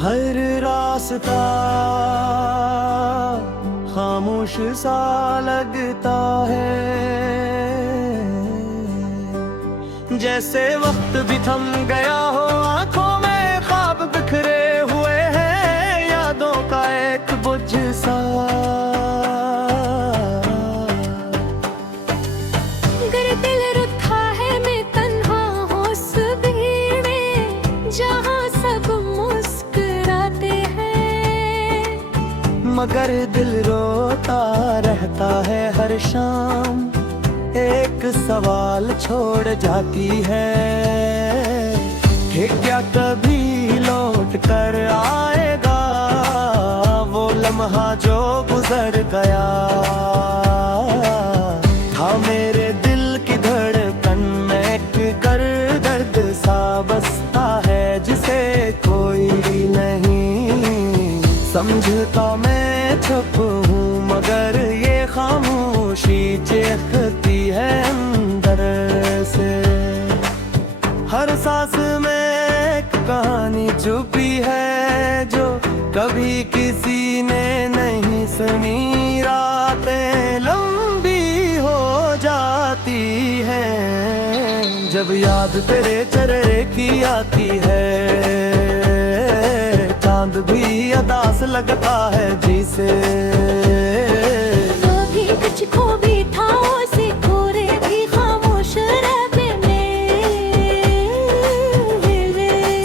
हर रास्ता खामोश सा लगता है, जैसे वक्त भी थम गया हो। आंखों में ख्वाब बिखरे हुए हैं, यादों का एक बोझ सा। अगर दिल रुठा है मैं तन्हा हूँ उस भीड़ में, जहाँ सब मुस्कुराते हैं, मगर दिल रोता रहता है हर शाम। एक सवाल छोड़ जाती है कि क्या कभी लौट कर आएगा वो लम्हा जो गुजर गया था। मेरे दिल की धड़कन में एक कर दर्द सा बसता है, जिसे कोई नहीं समझता। मैं चुप हूँ मगर ये खामोशी चीखती है अंदर से। हर सांस में एक कहानी छुपी है जो कभी किसी ने नहीं सुनी। रातें लंबी हो जाती हैं जब याद तेरे चेहरे की आती है। चांद भी अदास लगता है जिसे कभी कुछ खो भी था उसे खोरे भी खामोश रहते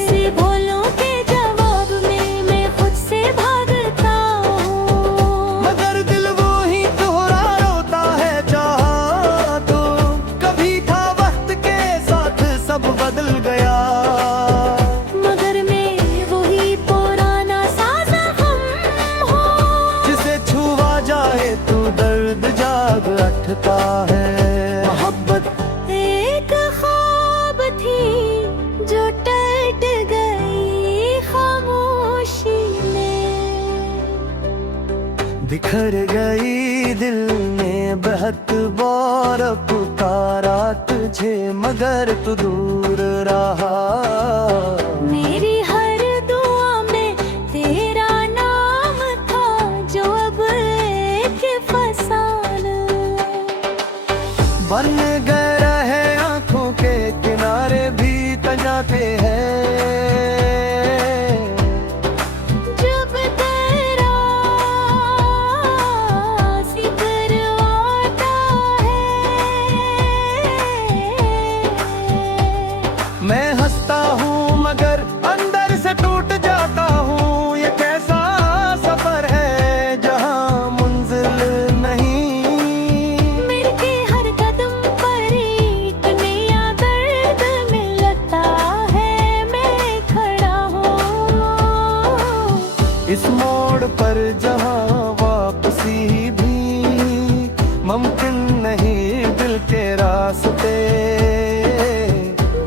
से बोलों के जवाब में मैं खुद से भागता हूँ। मगर दिल वो ही दोहरा रोता है। चाहा तो कभी था वक्त के साथ सब बदल गया, मगर मैं वही पुराना सा जख्म हूँ, जिसे छुआ जाए तो दर्द जाग उठता है। मोहब्बत एक ख्वाब थी जो टूट गई खामोशी में, बिखर गई दिल ने बहुत बार पुकारा तुझे, मगर तू दूर रहा। मेरी हर दुआ में तेरा नाम था जो अब एक फसाना बन गए रहे आंखों के किनारे भी तजाते हैं। जब तेरा जिक्र आता है। मैं हंसता हूँ मगर अंदर से टूट जाता हूँ। ये कैसा सफर है जहाँ मंजिल नहीं। मेरे के हर कदम पर एक नया दर्द मिलता है, मैं खड़ा हूँ इस मोड़ पर जहाँ वापसी भी मुमकिन नहीं। दिल के रास्ते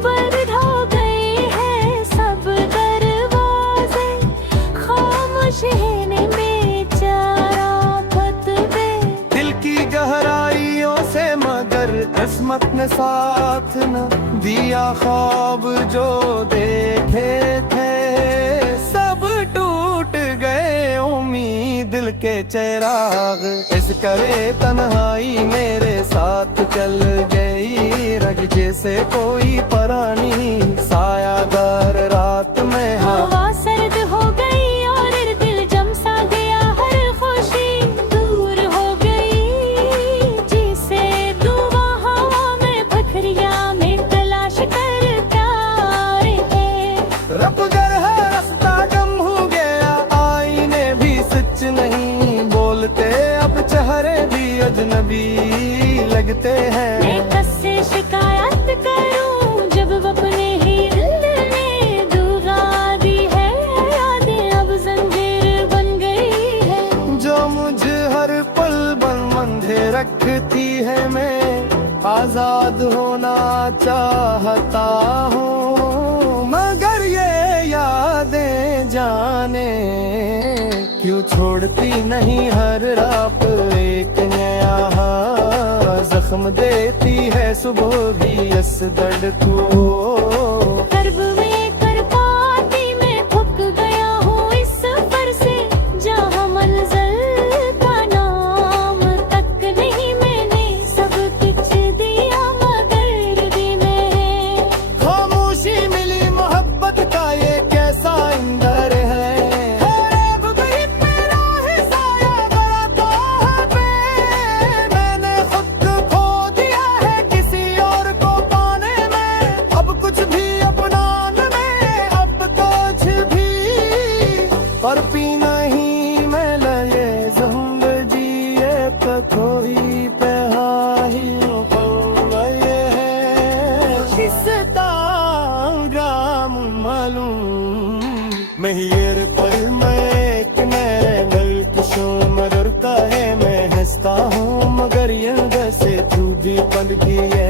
बंद हो गए हैं सब दरवाजे, खामोश है ने बेचारा फतवे। दिल की गहराइयों से मगर किस्मत ने साथ न दिया। ख्वाब जो देखे थे सब टूट गए। उम्मीद दिल के चिराग इस करे तन्हाई मेरे साथ चल गई। रग जैसे कोई पुरानी सायादार रात में हवा सर्द हो गई और दिल जम सा गया। हर खुशी दूर हो गई जिसे दुआ हवा में पथरिया में तलाश कर प्यार है। रब गर है रास्ता गम हो गया। आईने भी सच नहीं बोलते, अब चेहरे भी अजनबी लगते हैं। मैं किससे शिकायत करूं जब अपने ही दिल ने दुआ दी है। यादें अब जंजीर बन गई है जो मुझे हर पल बंधे रखती है। मैं आजाद होना चाहता हूँ मगर ये यादें जाने क्यों छोड़ती नहीं। हर रात एक नया जख्म देती है सुबह भी इस दर्द को। कर्ब में कर पाती मैं थक गया हूँ मैयर पर मैं एक नैनल किशोर मरता है, मैं हंसता हूँ मगर ये वैसे तू भी पल की है।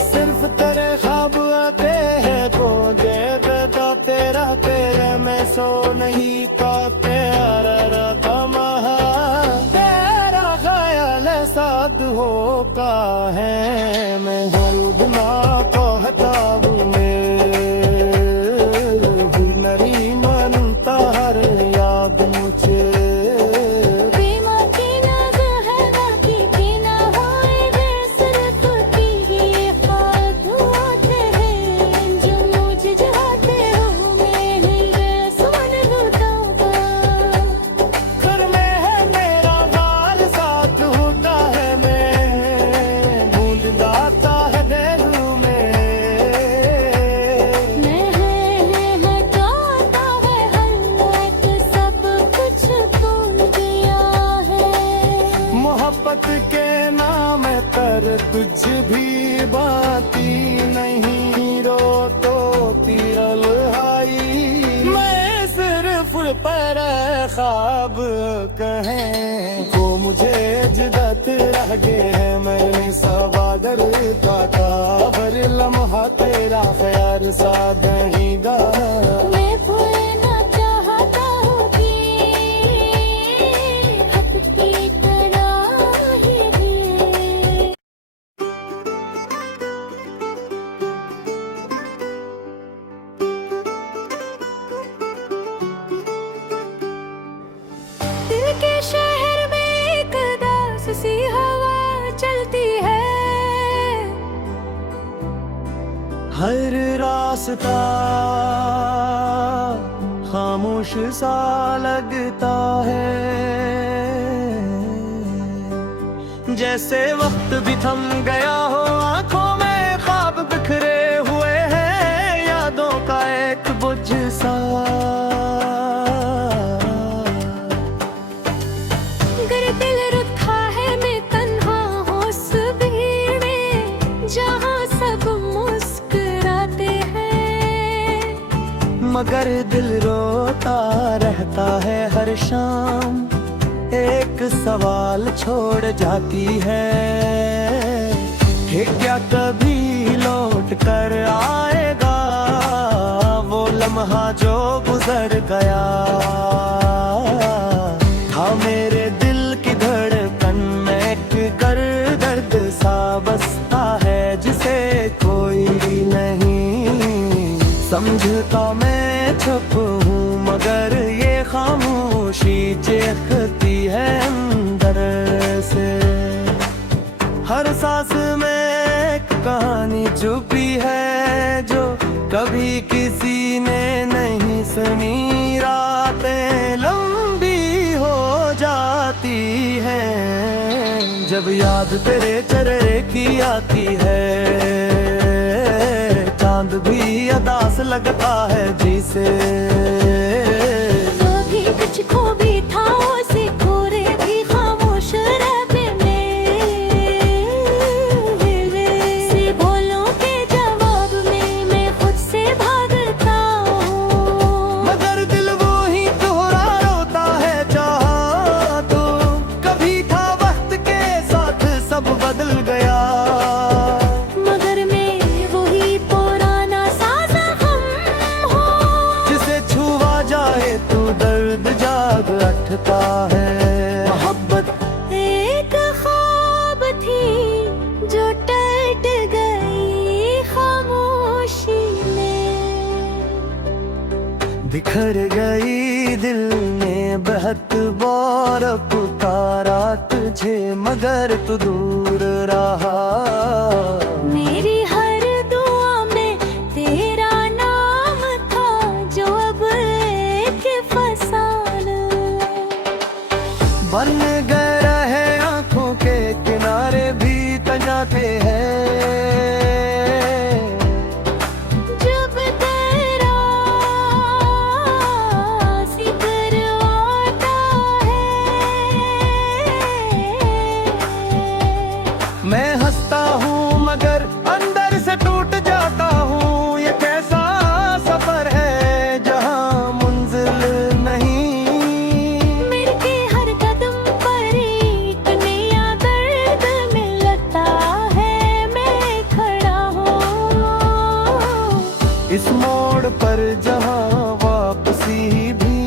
सिर्फ तेरे ख्वाब आते हैं तो दे देता तेरा तेरे में सो नहीं पाते। तेरा ख्याल साध हो का है, मैं हरुदना कहता हूँ नरी मनता हर याद मुझे। मोहब्बत के नाम पर कुछ भी बाती नहीं, रो तो तिरल हाई मैं सिर्फ पर ख्वाब कहें वो मुझे जदत रह गए है। मैंने सवादर का भर लम्हा तेरा ख्याल सा नहीं गा। के शहर में एक दास सी हवा चलती है, हर रास्ता खामोश सा लगता है, जैसे वक्त भी थम गया हो आंखों में ख्वाब बिखरे हुए हैं, यादों का एक बुझ सा। मगर दिल रोता रहता है हर शाम, एक सवाल छोड़ जाती है कि क्या कभी लौट कर आएगा वो लम्हा जो गुजर गया था। मेरे दिल की धड़कन में एक कर दर्द सा बसता है जिसे कोई नहीं समझता। मैं चुप हूँ मगर ये खामोशी चीखती है अंदर से, हर सांस में एक कहानी छुपी है जो कभी किसी ने नहीं सुनी। रातें लंबी हो जाती हैं जब याद तेरे चेहरे की आती है, चांद भी अदास लगता है जिसे। कभी तुझको भी था उसे खोरे भी खामोश रहते से बोलों के जवाब में मैं खुद से भागता हूँ, मगर दिल वो ही दोहरा रोता है। चाहा तो कभी था वक्त के साथ सब बदल गया, है मोहब्बत एक ख्वाब थी जो टूट गई खामोशी में, बिखर गई दिल में बहत बार पुकारा तुझे मगर तू दूर रहा। मेरी हर दुआ में तेरा नाम था जो अब एक फसाना बन गए रहे आंखों के किनारे भी तजाते हैं, मैं हंसता हूँ मगर अंदर से टूट जाता हूँ। ये कैसा सफर है जहाँ मंजिल नहीं। मेरे हर कदम पर एक नया दर्द मिलता है, मैं खड़ा हूँ इस मोड़ पर जहाँ वापसी भी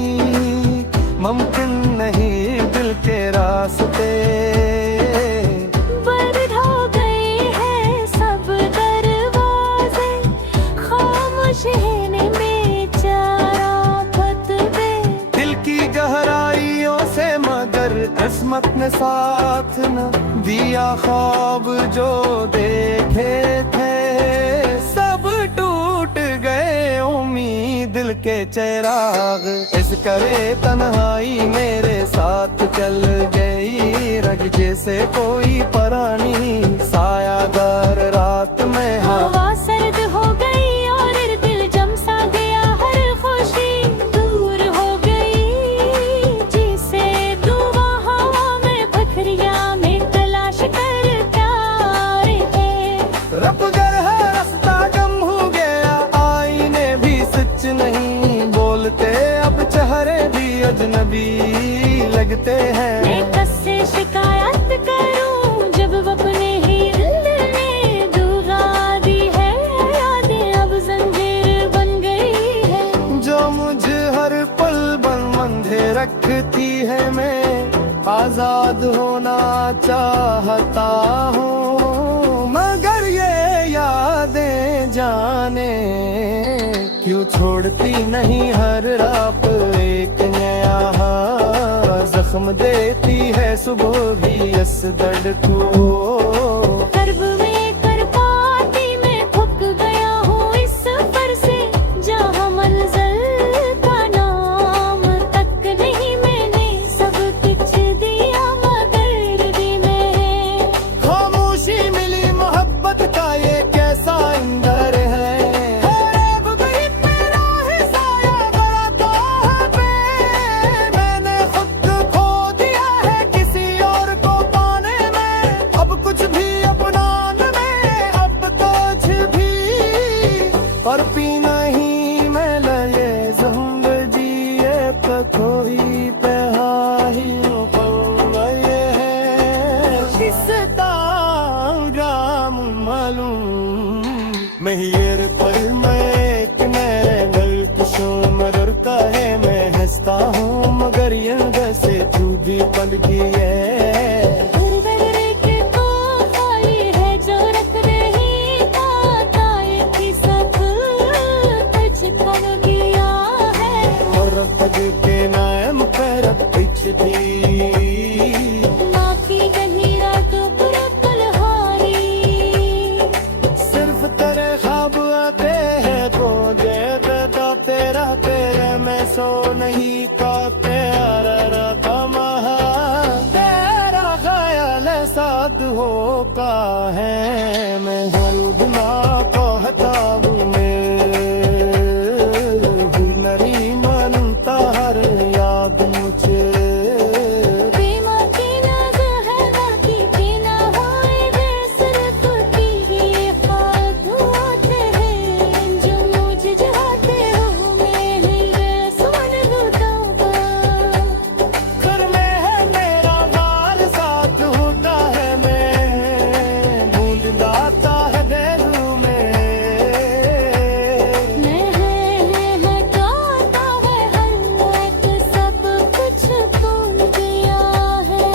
मुमकिन नहीं। दिल के रास्ते बंद हो गए हैं सब दरवाजे, खामोश है बेचारा फतवे। दिल की गहराइयों से मगर किस्मत ने साथ न दिया। ख्वाब जो देखे थे सब टूट गए। उम्मीद दिल के चिराग इस करे तन्हाई मेरे साथ चल गई। रग जैसे कोई परानी सायादार रात में हवा सर्द हो गई और दिल जम सा गया। हर खुशी दूर हो गई, जिसे दुआ हवा में पथरिया में तलाश कर प्यार है। रब गर है रास्ता गम हो गया। आईने भी सच नहीं बोलते, अब चेहरे भी अजनबी लगते हैं। मैं किससे शिकायत करूं जब अपने ही दिल ने दुआ दी है। यादें अब जंजीर बन गई है जो मुझे हर पल बंधे रखती है। मैं आजाद होना चाहता हूँ मगर ये यादें जाने क्यों छोड़ती नहीं। हर रात एक नया जख्म देती है सुबह भी इस दर्द को। कर्ब में कर पाती मैं थक गया हूँ इस सफर से, जहाँ मंजिल का नाम तक नहीं। मैंने सब कुछ दिया मगर भी मैं। खामोशी मिली मोहब्बत का ये कैसा इंदर है। ख्वाब भी मेरा ही साया बढ़ाता है पे। मैंने खुद खो दिया है किसी और को पाने में। अब कुछ भी अपनाने में अब कुछ भी पर पी नहीं मैं लगे जिंदगी पे कोई पे हाही पर ये है किसता राम मालूम। मैं ये पर मैं एक मेरे दिल की मगर का है। मैं हंसता हूँ मगर ये वैसे तू भी पल गई है। दर के तो आई है जो रख नहीं पाता, एक ही साथ तुझको गया है। और पग के नाम पर पिछली माफी कहीं रातों पर कलहारी। सिर्फ तेरे ख्वाब आते हैं तो दे देता तेरा तेरे में सो नहीं पाते। महा तेरा ख्याल साध हो का है। मैं हर उदना कहता हूँ नरी मनता हर याद मुझे। बीमा की नाज है बाकी पीना होए बेसर तुझी ही फाद होते हैं। जो मुझे चाहते हो मेरे सुन लूटूंगा। घर में है मेरा हाल साथ होता है। मैं ढूंढ जाता है दिल में। मैं है गाता है हल्क सब कुछ भूल गया है।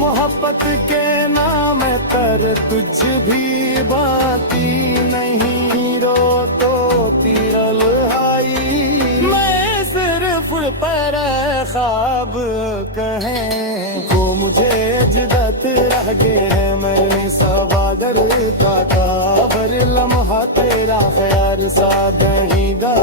मोहब्बत के नाम तर तुझ भी बाती नहीं। रो तो तिरल हाई मैं सिर्फ पर ख्वाब कहें वो मुझे जिदत रह गए है। मैंने सवादर का काबर लम्हा तेरा ख्याल सा दहीगा।